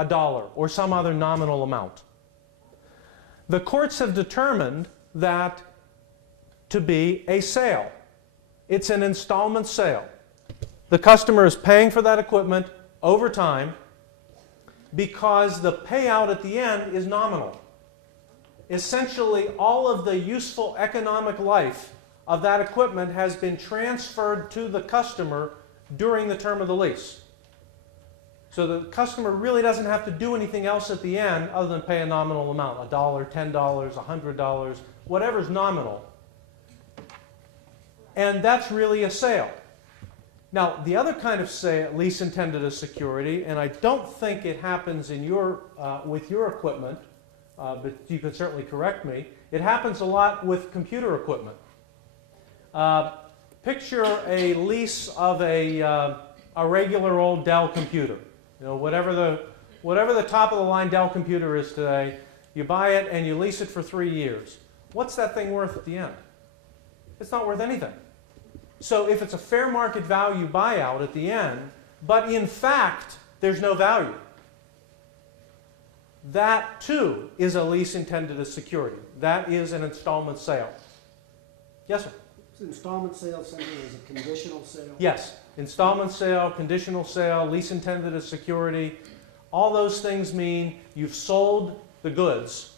$1 or some other nominal amount. The courts have determined that to be a sale. It's an installment sale. The customer is paying for that equipment over time because the payout at the end is nominal. Essentially, all of the useful economic life of that equipment has been transferred to the customer during the term of the lease. So the customer really doesn't have to do anything else at the end other than pay a nominal amount, $1, $10, $100, whatever's nominal. And that's really a sale. Now, the other kind of sale, lease intended as security, and I don't think it happens in with your equipment, but you can certainly correct me, it happens a lot with computer equipment. Picture a lease of a regular old Dell computer. You know, whatever the top of the line Dell computer is today, you buy it and you lease it for 3 years. What's that thing worth at the end? It's not worth anything. So if it's a fair market value buyout at the end, but in fact there's no value, that too is a lease intended as security. That is an installment sale. Yes, sir? Is installment sale something as a conditional sale? Yes. Installment sale, conditional sale, lease intended as security. All those things mean you've sold the goods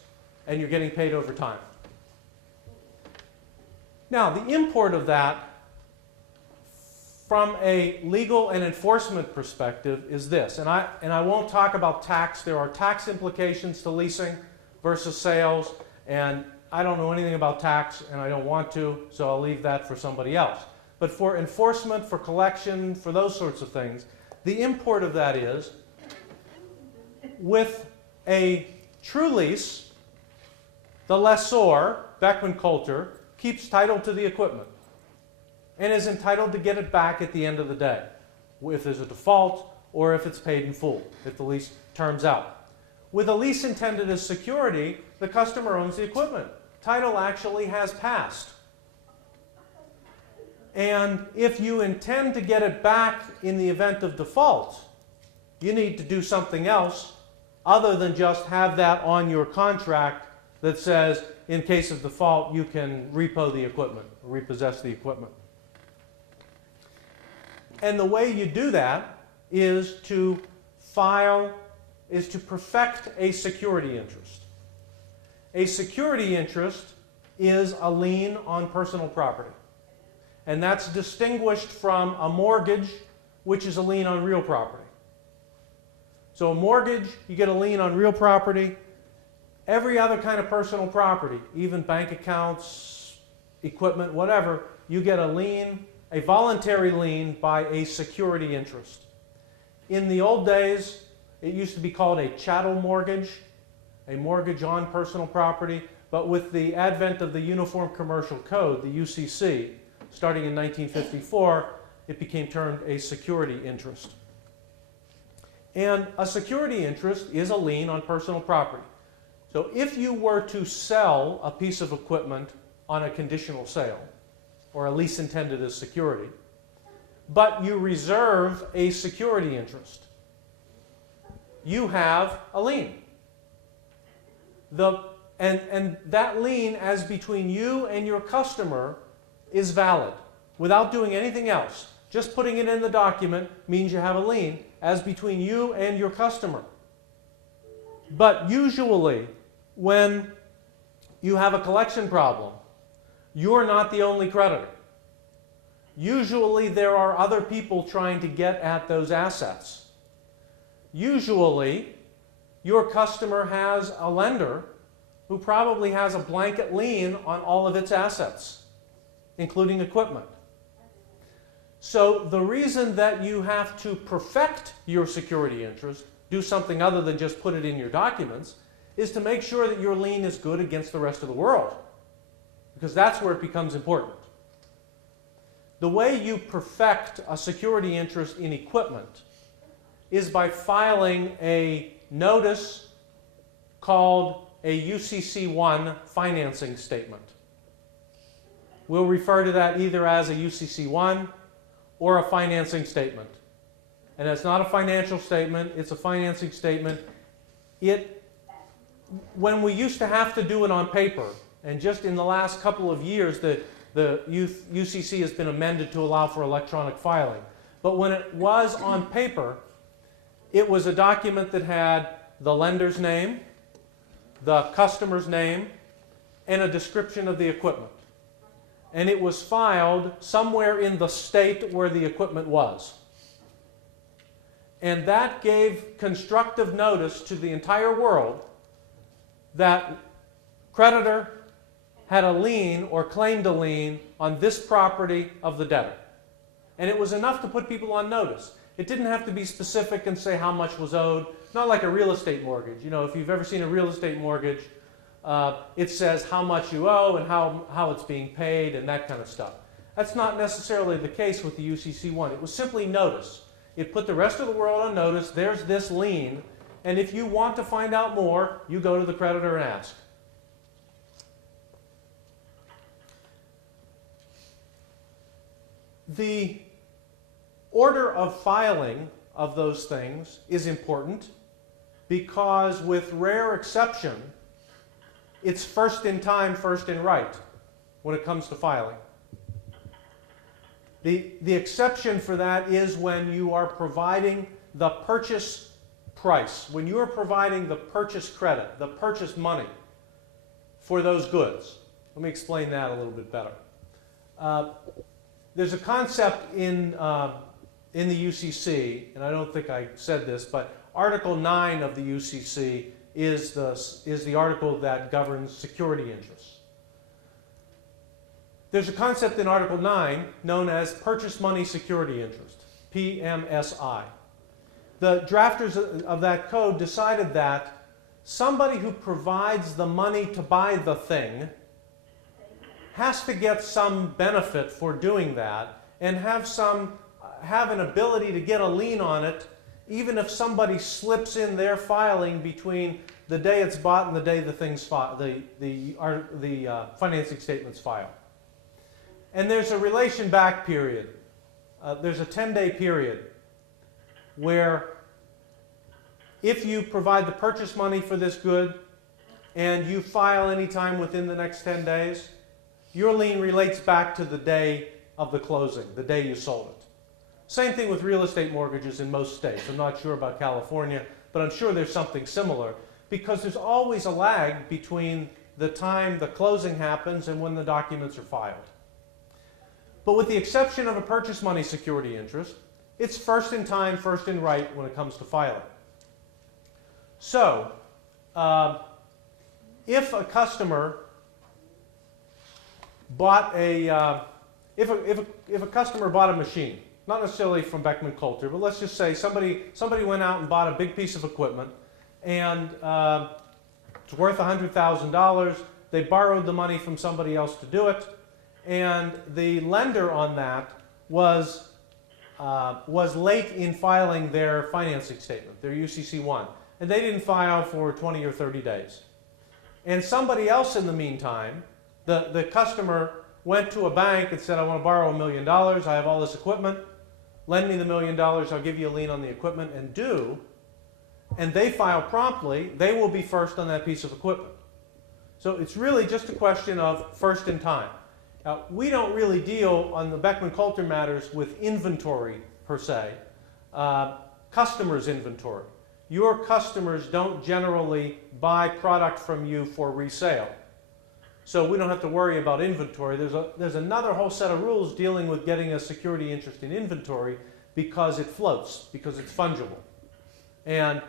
and you're getting paid over time. Now, the import of that from a legal and enforcement perspective is this, and I won't talk about tax. There are tax implications to leasing versus sales, and I don't know anything about tax, and I don't want to, so I'll leave that for somebody else. But for enforcement, for collection, for those sorts of things, the import of that is, with a true lease, the lessor, Beckman Coulter, keeps title to the equipment and is entitled to get it back at the end of the day, if there's a default or if it's paid in full, if the lease terms out. With a lease intended as security, the customer owns the equipment. Title actually has passed. And if you intend to get it back in the event of default, you need to do something else other than just have that on your contract that says, in case of default, you can repo the equipment, repossess the equipment. And the way you do that is to perfect a security interest. A security interest is a lien on personal property. And that's distinguished from a mortgage, which is a lien on real property. So a mortgage, you get a lien on real property. Every other kind of personal property, even bank accounts, equipment, whatever, you get a lien, a voluntary lien by a security interest. In the old days, it used to be called a chattel mortgage, a mortgage on personal property, but with the advent of the Uniform Commercial Code, the UCC, starting in 1954, it became termed a security interest. And a security interest is a lien on personal property. So if you were to sell a piece of equipment on a conditional sale, or a lease intended as security, but you reserve a security interest, you have a lien. And that lien, as between you and your customer, is valid without doing anything else. Just putting it in the document means you have a lien as between you and your customer. But usually, when you have a collection problem, you're not the only creditor. Usually there are other people trying to get at those assets. Usually your customer has a lender who probably has a blanket lien on all of its assets, including equipment. So the reason that you have to perfect your security interest, do something other than just put it in your documents, is to make sure that your lien is good against the rest of the world. Because that's where it becomes important. The way you perfect a security interest in equipment is by filing a notice called a UCC1 financing statement. We'll refer to that either as a UCC1 or a financing statement. And it's not a financial statement, it's a financing statement. When we used to have to do it on paper, and just in the last couple of years, the UCC has been amended to allow for electronic filing. But when it was on paper, it was a document that had the lender's name, the customer's name, and a description of the equipment. And it was filed somewhere in the state where the equipment was. And that gave constructive notice to the entire world that creditor had a lien or claimed a lien on this property of the debtor. And it was enough to put people on notice. It didn't have to be specific and say how much was owed. Not like a real estate mortgage. You know, if you've ever seen a real estate mortgage, it says how much you owe and how it's being paid and that kind of stuff. That's not necessarily the case with the UCC one. It was simply notice. It put the rest of the world on notice, there's this lien, and if you want to find out more, you go to the creditor and ask. The order of filing of those things is important because, with rare exception, it's first in time, first in right when it comes to filing. The exception for that is when you are providing the purchase price, when you are providing the purchase credit, the purchase money for those goods. Let me explain that a little bit better. There's a concept in the UCC, and I don't think I said this, but Article 9 of the UCC is the article that governs security interests. There's a concept in Article 9 known as Purchase Money Security Interest, PMSI. The drafters of that code decided that somebody who provides the money to buy the thing has to get some benefit for doing that and have an ability to get a lien on it, even if somebody slips in their filing between the day it's bought and the day the financing statement's filed. And there's a relation back period. There's a 10-day period where if you provide the purchase money for this good and you file any time within the next 10 days, your lien relates back to the day of the closing, the day you sold it. Same thing with real estate mortgages in most states. I'm not sure about California, but I'm sure there's something similar because there's always a lag between the time the closing happens and when the documents are filed. But with the exception of a purchase money security interest, it's first in time, first in right when it comes to filing. So, if a customer bought if a customer bought a machine, not necessarily from Beckman Coulter, but let's just say somebody went out and bought a big piece of equipment and it's worth $100,000. They borrowed the money from somebody else to do it, and the lender on that was late in filing their financing statement, their UCC1, and they didn't file for 20 or 30 days. And somebody else in the meantime, the customer went to a bank and said, I want to borrow $1 million, I have all this equipment, lend me the $1 million, I'll give you a lien on the equipment, and they file promptly, they will be first on that piece of equipment. So it's really just a question of first in time. Now, we don't really deal on the Beckman Coulter matters with inventory per se, customers' inventory. Your customers don't generally buy product from you for resale. So we don't have to worry about inventory. There's another whole set of rules dealing with getting a security interest in inventory because it floats, because it's fungible. And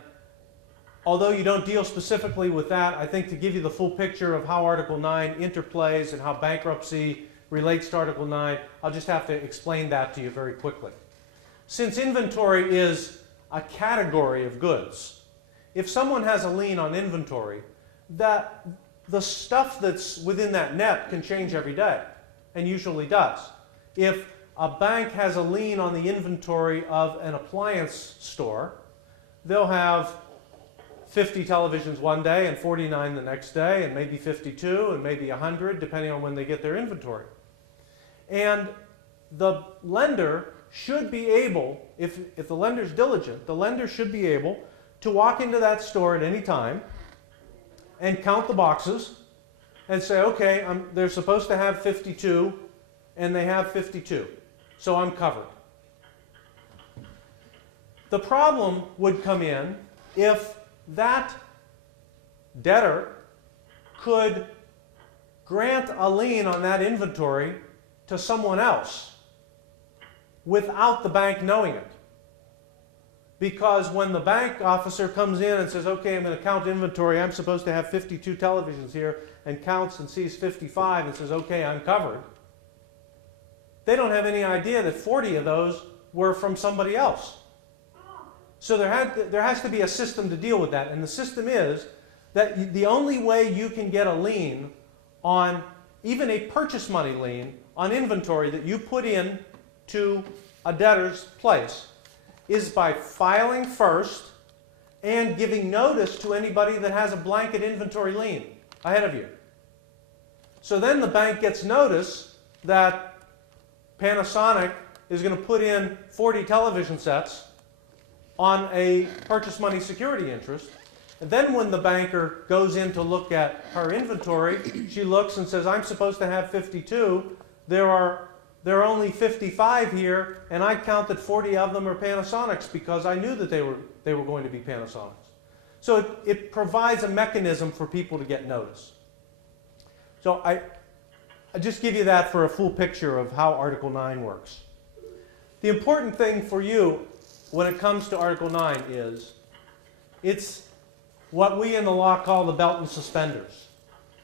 although you don't deal specifically with that, I think to give you the full picture of how Article 9 interplays and how bankruptcy relates to Article 9, I'll just have to explain that to you very quickly. Since inventory is a category of goods, if someone has a lien on inventory, the stuff that's within that net can change every day, and usually does. If a bank has a lien on the inventory of an appliance store, they'll have 50 televisions one day and 49 the next day, and maybe 52 and maybe 100, depending on when they get their inventory. And the lender should be able, if the lender's diligent, the lender should be able to walk into that store at any time and count the boxes and say, okay, they're supposed to have 52, and they have 52, so I'm covered. The problem would come in if that debtor could grant a lien on that inventory to someone else without the bank knowing it. Because when the bank officer comes in and says, okay, I'm going to count inventory, I'm supposed to have 52 televisions here, and counts and sees 55 and says, okay, I'm covered, they don't have any idea that 40 of those were from somebody else. So there has to be a system to deal with that, and the system is that the only way you can get a lien on, even a purchase money lien, on inventory that you put in to a debtor's place is by filing first and giving notice to anybody that has a blanket inventory lien ahead of you. So then the bank gets notice that Panasonic is going to put in 40 television sets on a purchase money security interest. And then when the banker goes in to look at her inventory, she looks and says, I'm supposed to have 52. There are only 55 here, and I count that 40 of them are Panasonics because I knew that they were going to be Panasonics. So it provides a mechanism for people to get notice. So I just give you that for a full picture of how Article 9 works. The important thing for you when it comes to Article 9 is it's what we in the law call the belt and suspenders.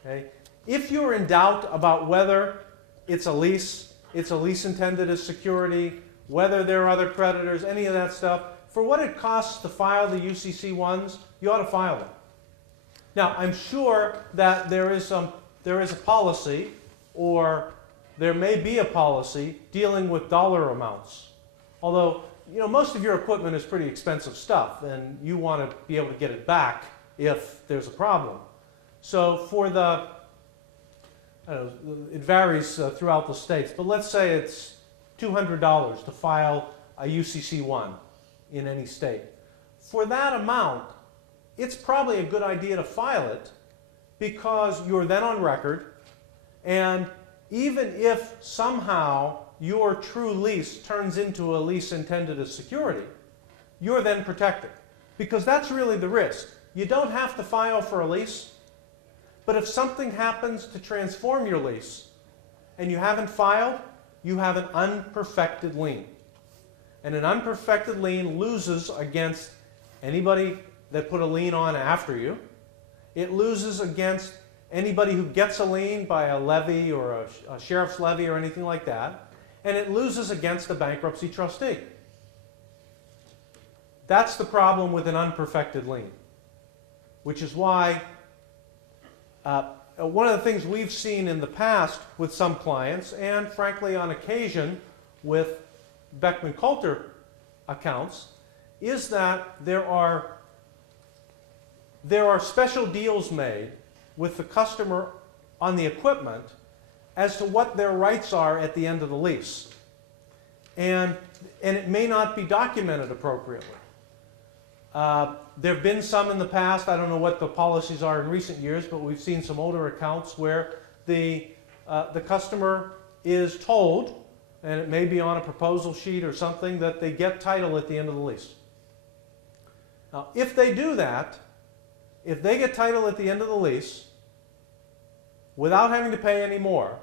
Okay? If you're in doubt about whether it's a lease intended as security, whether there are other creditors, any of that stuff, for what it costs to file the UCC-1s, you ought to file them. Now, I'm sure that there is a policy, or there may be a policy dealing with dollar amounts. Although, most of your equipment is pretty expensive stuff, and you want to be able to get it back if there's a problem. So for it varies throughout the states, but let's say it's $200 to file a UCC-1 in any state. For that amount, it's probably a good idea to file it because you're then on record, and even if somehow your true lease turns into a lease intended as security, you're then protected. Because that's really the risk. You don't have to file for a lease, but if something happens to transform your lease and you haven't filed, you have an unperfected lien. And an unperfected lien loses against anybody that put a lien on after you. It loses against anybody who gets a lien by a levy or a sheriff's levy or anything like that. And it loses against the bankruptcy trustee. That's the problem with an unperfected lien, which is why one of the things we've seen in the past with some clients, and frankly on occasion with Beckman Coulter accounts, is that there are special deals made with the customer on the equipment as to what their rights are at the end of the lease. And it may not be documented appropriately. There have been some in the past, I don't know what the policies are in recent years, but we've seen some older accounts where the customer is told, and it may be on a proposal sheet or something, that they get title at the end of the lease. Now, if they do that, if they get title at the end of the lease, without having to pay any more,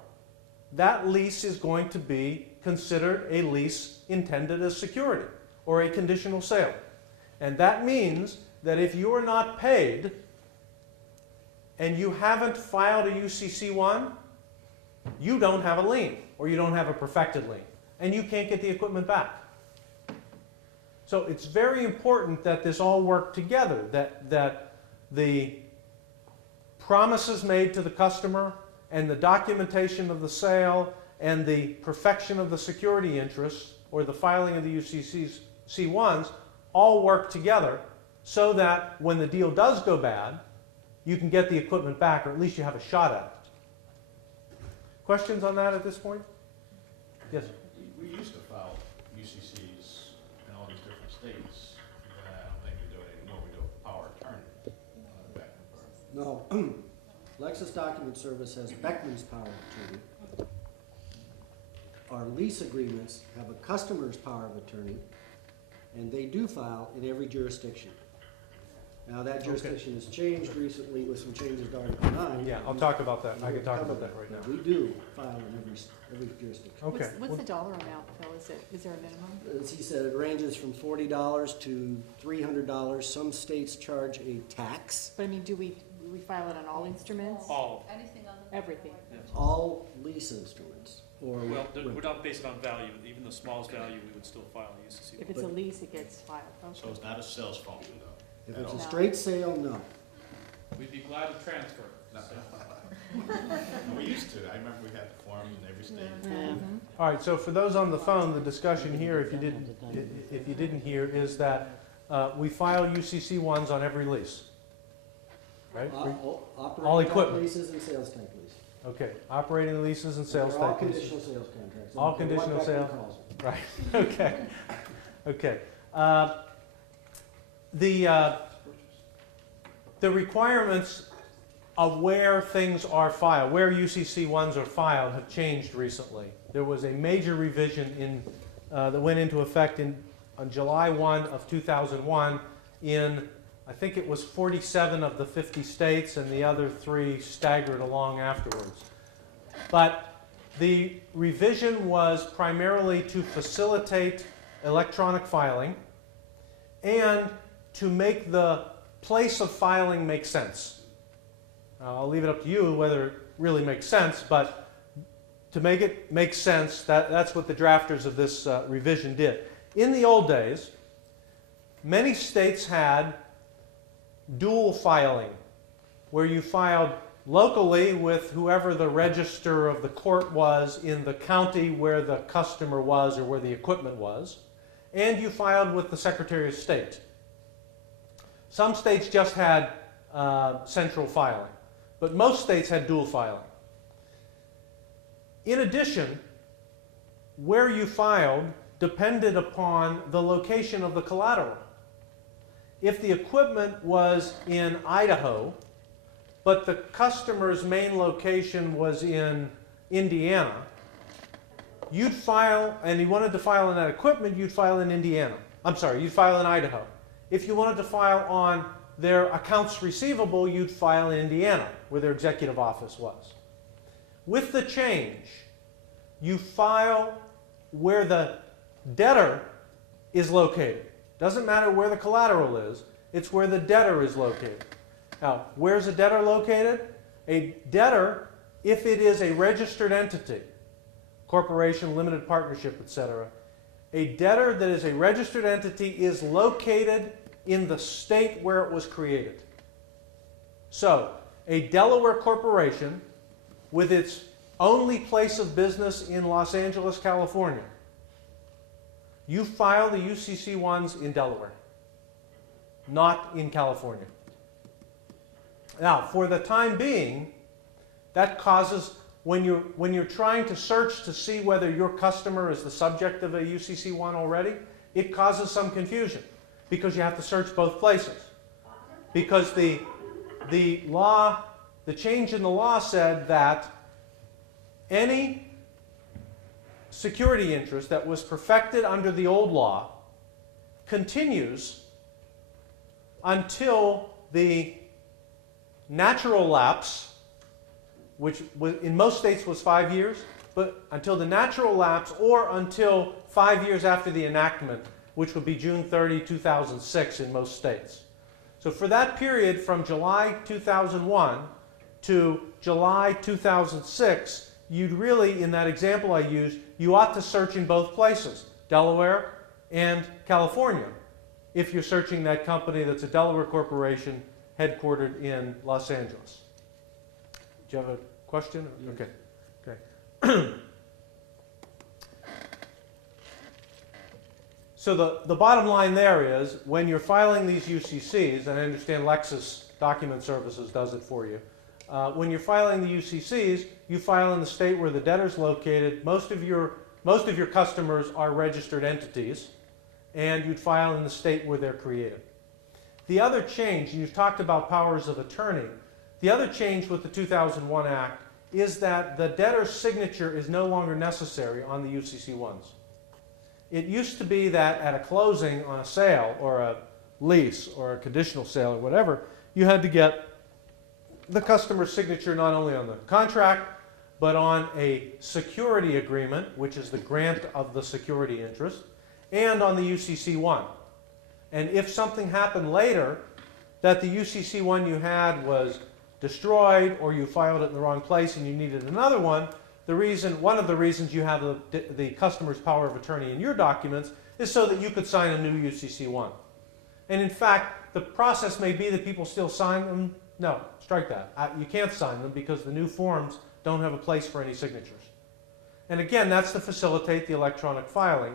that lease is going to be considered a lease intended as security or a conditional sale. And that means that if you are not paid and you haven't filed a UCC-1, you don't have a lien, or you don't have a perfected lien, and you can't get the equipment back. So it's very important that this all work together, that the promises made to the customer and the documentation of the sale and the perfection of the security interests or the filing of the UCC-1s all work together so that when the deal does go bad, you can get the equipment back, or at least you have a shot at it. Questions on that at this point? Yes? We used to file UCC No. Lexus Document Service has Beckman's power of attorney. Our lease agreements have a customer's power of attorney, and they do file in every jurisdiction. Now, that jurisdiction has changed recently with some changes to Article 9. Yeah, I'll talk about that. I can talk about that right now. We do file in every jurisdiction. Okay. What's the dollar amount, Phil? Is there a minimum? As he said, it ranges from $40 to $300. Some states charge a tax. But I mean, do we file it on all instruments? All. Anything other Everything? All lease instruments, or Well, we're not based on value. Even the smallest value, we would still file the UCC. If it's a lease, it gets filed. Okay. So it's not a sales function though? if at it's a all? straight sale, no. We'd be glad to transfer. We used to, I remember we had forms in every state. Mhm. All right, so for those on the phone, the discussion here, if you didn't hear, is that we file UCC ones on every lease. Right? All Operating type equipment. leases and sales type leases. Okay, operating leases and sales They're all type leases. conditional sales contracts. All What conditional Beckman sale? calls them. Right, okay, okay. The requirements of where things are filed, where UCC ones are filed, have changed recently. There was a major revision that went into effect on July 1 of 2001 in, I think it was 47 of the 50 states, and the other 3 staggered along afterwards. But the revision was primarily to facilitate electronic filing and to make the place of filing make sense. I'll leave it up to you whether it really makes sense, but to make it make sense, that's what the drafters of this revision did. In the old days, many states had dual filing, where you filed locally with whoever the register of the court was in the county where the customer was or where the equipment was, and you filed with the Secretary of State. Some states just had central filing, but most states had dual filing. In addition, where you filed depended upon the location of the collateral. If the equipment was in Idaho, but the customer's main location was in Indiana, you'd file, and you wanted to file on that equipment, you'd file in Indiana. I'm sorry, you'd file in Idaho. If you wanted to file on their accounts receivable, you'd file in Indiana, where their executive office was. With the change, you file where the debtor is located. Doesn't matter where the collateral is, it's where the debtor is located. Now, where's a debtor located? A debtor, if it is a registered entity, corporation, limited partnership, etc., a debtor that is a registered entity is located in the state where it was created. So, a Delaware corporation with its only place of business in Los Angeles, California, you file the UCC ones in Delaware, not in California. Now, for the time being, that causes, when you're trying to search to see whether your customer is the subject of a UCC one already, it causes some confusion because you have to search both places. Because the change in the law said that any security interest that was perfected under the old law continues until the natural lapse, which in most states was 5 years, but until the natural lapse or until 5 years after the enactment, which would be June 30, 2006 in most states. So for that period from July 2001 to July 2006, you'd really, in that example I used, you ought to search in both places, Delaware and California, if you're searching that company that's a Delaware corporation headquartered in Los Angeles. Do you have a question? Yes. Okay. So the bottom line there is, when you're filing these UCCs, and I understand Lexus Document Services does it for you, when you're filing the UCCs, you file in the state where the debtor's located. Most of your customers are registered entities, and you'd file in the state where they're created. The other change, and you've talked about powers of attorney, The other change with the 2001 Act is that the debtor's signature is no longer necessary on the UCC-1s. It used to be that at a closing on a sale or a lease or a conditional sale or whatever, you had to get the customer's signature not only on the contract, but on a security agreement, which is the grant of the security interest, and on the UCC-1. And if something happened later that the UCC-1 you had was destroyed or you filed it in the wrong place and you needed another one, one of the reasons you have the customer's power of attorney in your documents is so that you could sign a new UCC-1. And in fact, the process may be that people still sign them. No, strike that. You can't sign them because the new forms don't have a place for any signatures. And again, that's to facilitate the electronic filing.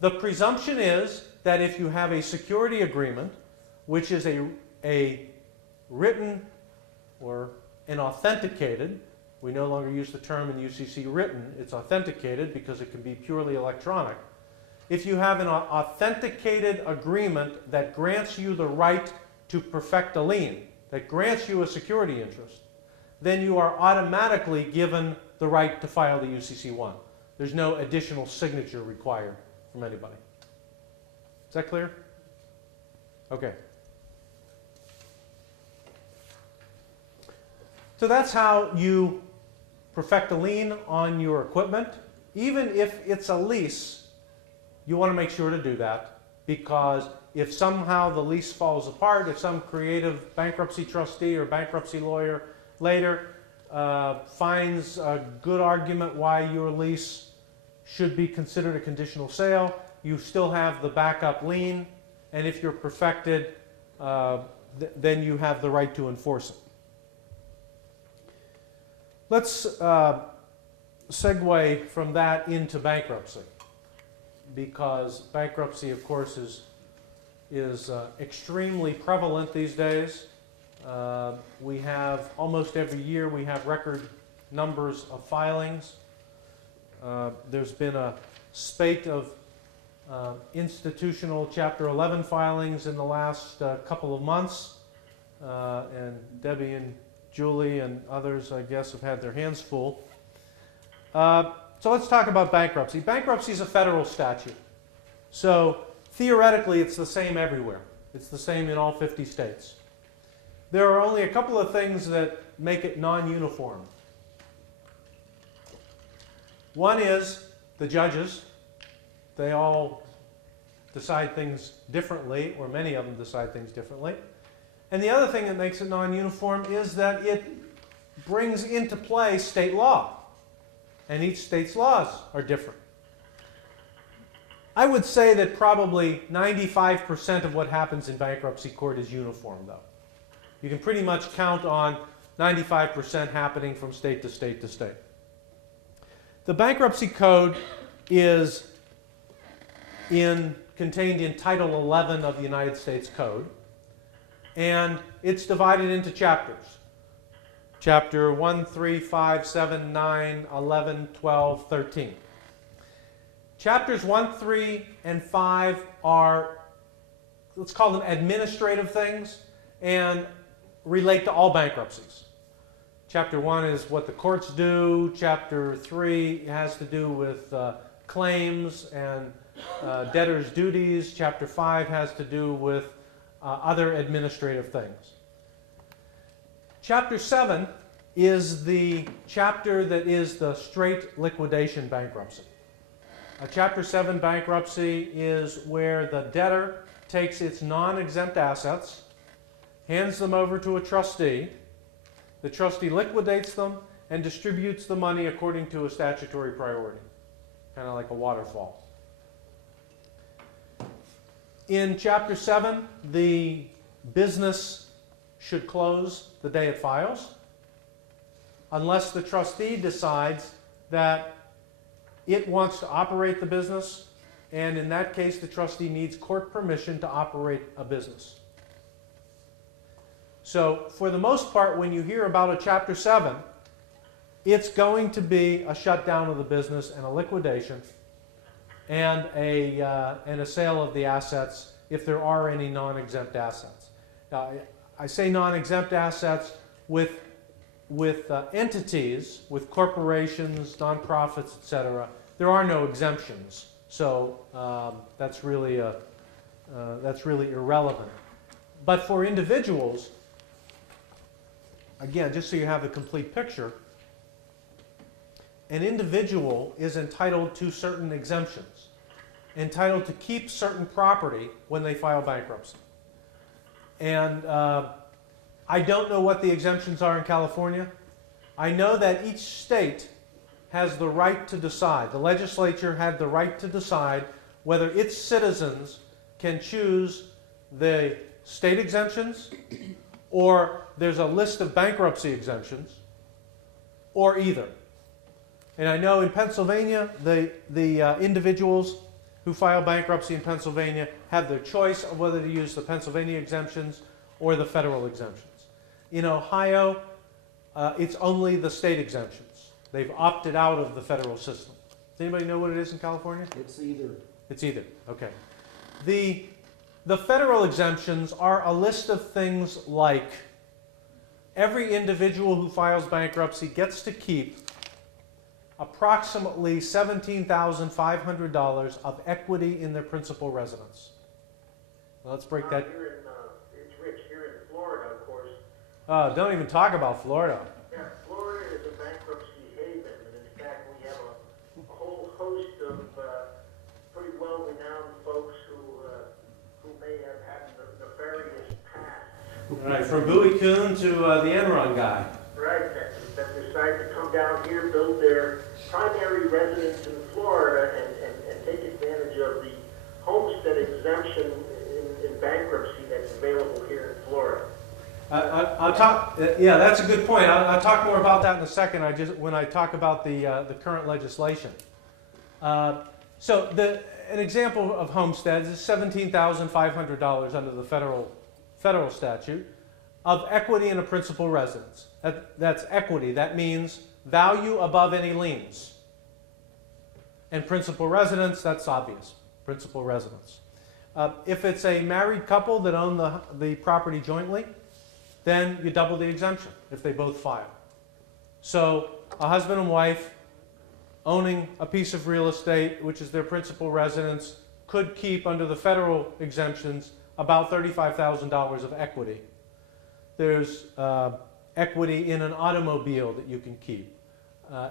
The presumption is that if you have a security agreement, which is a written or an authenticated, we no longer use the term in UCC written, it's authenticated because it can be purely electronic. If you have an authenticated agreement that grants you the right to perfect a lien, that grants you a security interest, then you are automatically given the right to file the UCC-1. There's no additional signature required from anybody. Is that clear? Okay. So that's how you perfect a lien on your equipment. Even if it's a lease, you want to make sure to do that, because if somehow the lease falls apart, if some creative bankruptcy trustee or bankruptcy lawyer later finds a good argument why your lease should be considered a conditional sale, you still have the backup lien, and if you're perfected, then you have the right to enforce it. Let's segue from that into bankruptcy, because bankruptcy, of course, is extremely prevalent these days. We have, almost every year, we have record numbers of filings. There's been a spate of institutional Chapter 11 filings in the last couple of months, and Debbie and Julie and others, I guess, have had their hands full. So let's talk about bankruptcy. Bankruptcy is a federal statute. So theoretically, it's the same everywhere. It's the same in all 50 states. There are only a couple of things that make it non-uniform. One is the judges. They all decide things differently, or many of them decide things differently. And the other thing that makes it non-uniform is that it brings into play state law. And each state's laws are different. I would say that probably 95% of what happens in bankruptcy court is uniform, though. You can pretty much count on 95% happening from state to state to state. The bankruptcy code is contained in Title 11 of the United States Code, and it's divided into chapters. Chapter 1, 3, 5, 7, 9, 11, 12, 13. Chapters 1, 3, and 5 are, let's call them administrative things, and relate to all bankruptcies. Chapter 1 is what the courts do. Chapter 3 has to do with claims and debtors' duties. Chapter 5 has to do with other administrative things. Chapter 7 is the chapter that is the straight liquidation bankruptcy. A Chapter 7 bankruptcy is where the debtor takes its non-exempt assets, hands them over to a trustee. The trustee liquidates them and distributes the money according to a statutory priority, kind of like a waterfall. In Chapter 7, the business should close the day it files, unless the trustee decides that it wants to operate the business, and in that case, the trustee needs court permission to operate a business. So, for the most part, when you hear about a Chapter 7, it's going to be a shutdown of the business and a liquidation and a sale of the assets if there are any non-exempt assets. Now, I say non-exempt assets with entities, with corporations, nonprofits, etc., there are no exemptions. So that's really irrelevant. But for individuals, again, just so you have the complete picture, an individual is entitled to certain exemptions, entitled to keep certain property when they file bankruptcy. And I don't know what the exemptions are in California. I know that each state has the right to decide. The legislature had the right to decide whether its citizens can choose the state exemptions, or there's a list of bankruptcy exemptions, or either. And I know in Pennsylvania, the individuals who file bankruptcy in Pennsylvania have their choice of whether to use the Pennsylvania exemptions or the federal exemptions. In Ohio, it's only the state exemptions. They've opted out of the federal system. Does anybody know what it is in California? It's either. It's either. Okay. The federal exemptions are a list of things like every individual who files bankruptcy gets to keep approximately $17,500 of equity in their principal residence. Let's break that. It's rich here in Florida, of course. Don't even talk about Florida. Yeah, Florida is a bankruptcy haven, and in fact, we have a whole host of pretty well-renowned folks who may have had nefarious past. All right, from Bowie Kuhn to the Enron guy. Right, that decide to come down here, build their primary residence in Florida, and take advantage of the homestead exemption in bankruptcy that's available here in Florida. I'll talk. Yeah, that's a good point. I'll talk more about that in a second. When I talk about the current legislation. So an example of homesteads is $17,500 under the federal statute of equity in a principal residence. That's equity. That means value above any liens. And principal residence, that's obvious. Principal residence. If it's a married couple that own the property jointly, then you double the exemption if they both file. So a husband and wife owning a piece of real estate, which is their principal residence, could keep under the federal exemptions about $35,000 of equity. There's equity in an automobile that you can keep,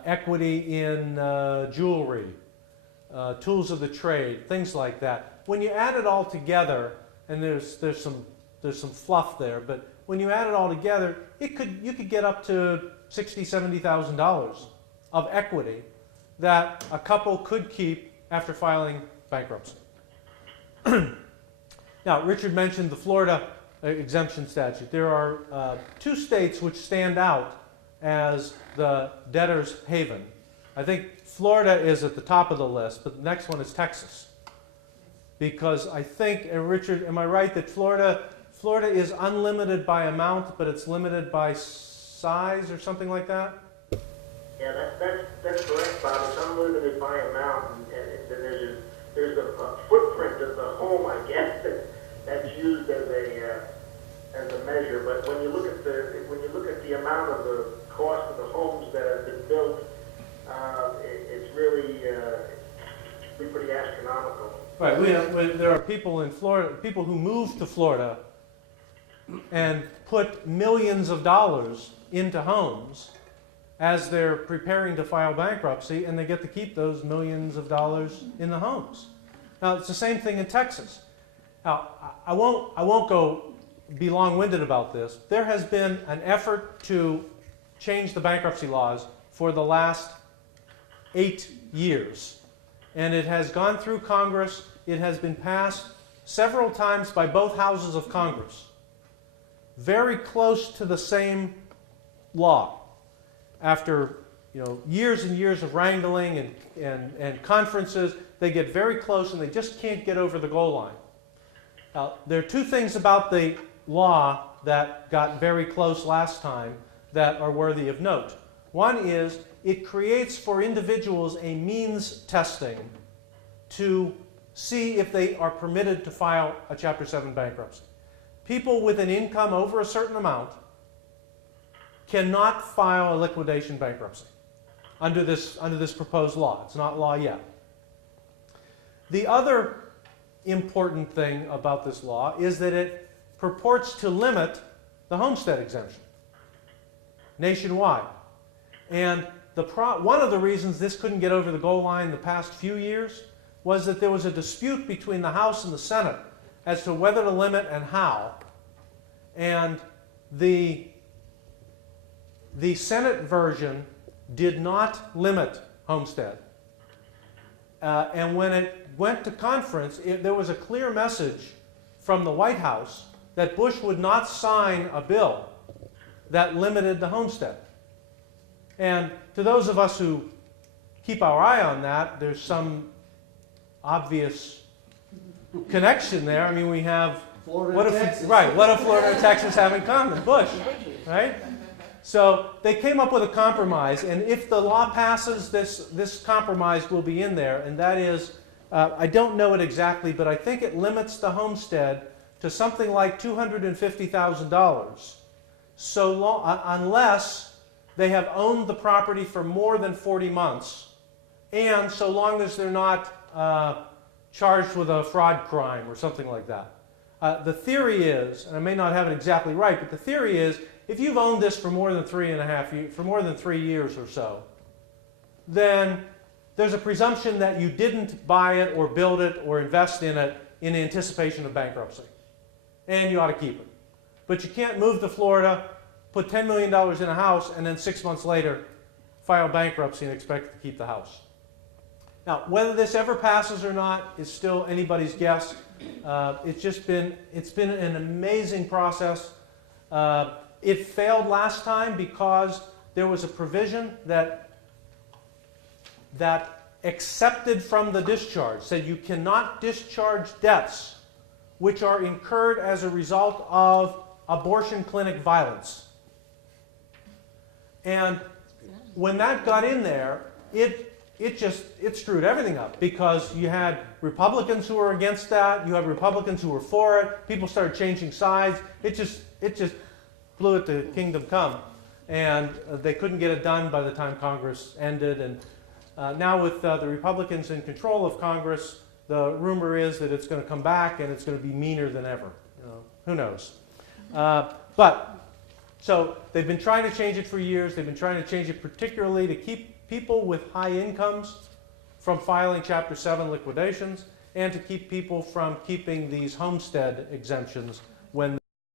equity in jewelry, tools of the trade, things like that. When you add it all together, and there's some fluff there, but when you add it all together, you could get up to $60,000, $70,000 of equity that a couple could keep after filing bankruptcy. Now, Richard mentioned the Florida exemption statute. There are two states which stand out as the debtor's haven. I think Florida is at the top of the list, but the next one is Texas. Because I think, and Richard, am I right that Florida is unlimited by amount, but it's limited by size or something like that? Yeah, that's correct, Bob. It's unlimited by amount, and there's a footprint of the home, I guess, that's used as a measure. But when you look at the amount of the cost of the homes that have been built, it's really pretty astronomical. Right. There are people in Florida, people who move to Florida and put millions of dollars into homes as they're preparing to file bankruptcy, and they get to keep those millions of dollars in the homes. Now, it's the same thing in Texas. Now, I won't be long-winded about this. There has been an effort to change the bankruptcy laws for the last 8 years. And it has gone through Congress. It has been passed several times by both houses of Congress. Very close to the same law. After years and years of wrangling and conferences, they get very close and they just can't get over the goal line. Now, there are two things about the law that got very close last time that are worthy of note. One is it creates for individuals a means testing to see if they are permitted to file a Chapter 7 bankruptcy. People with an income over a certain amount cannot file a liquidation bankruptcy under this proposed law. It's not law yet. The other important thing about this law is that it purports to limit the homestead exemption nationwide. And one of the reasons this couldn't get over the goal line the past few years was that there was a dispute between the House and the Senate as to whether to limit and how. And the Senate version did not limit homestead. And when it went to conference, there was a clear message from the White House that Bush would not sign a bill that limited the homestead. And to those of us who keep our eye on that, there's some obvious connection there. I mean, we have Florida and Texas. Right, what do Florida and Texas have in common? Bush, right? So they came up with a compromise, and if the law passes, this compromise will be in there, and that is, I don't know it exactly, but I think it limits the homestead to something like $250,000, unless they have owned the property for more than 40 months, and so long as they're not charged with a fraud crime or something like that. The theory is, and I may not have it exactly right, but the theory is, if you've owned this for more than 3 years or so, then there's a presumption that you didn't buy it or build it or invest in it in anticipation of bankruptcy. And you ought to keep it. But you can't move to Florida, put $10 million in a house, and then 6 months later file bankruptcy and expect to keep the house. Now, whether this ever passes or not is still anybody's guess. It's been an amazing process. It failed last time because there was a provision that accepted from the discharge, said you cannot discharge debts which are incurred as a result of abortion clinic violence. And when that got in there, it screwed everything up, because you had Republicans who were against that, you had Republicans who were for it, people started changing sides. It just blew it to kingdom come, and they couldn't get it done by the time Congress ended. And now with the Republicans in control of Congress, the rumor is that it's going to come back and it's going to be meaner than ever. Who knows? So they've been trying to change it for years. They've been trying to change it particularly to keep people with high incomes from filing Chapter 7 liquidations, and to keep people from keeping these homestead exemptions when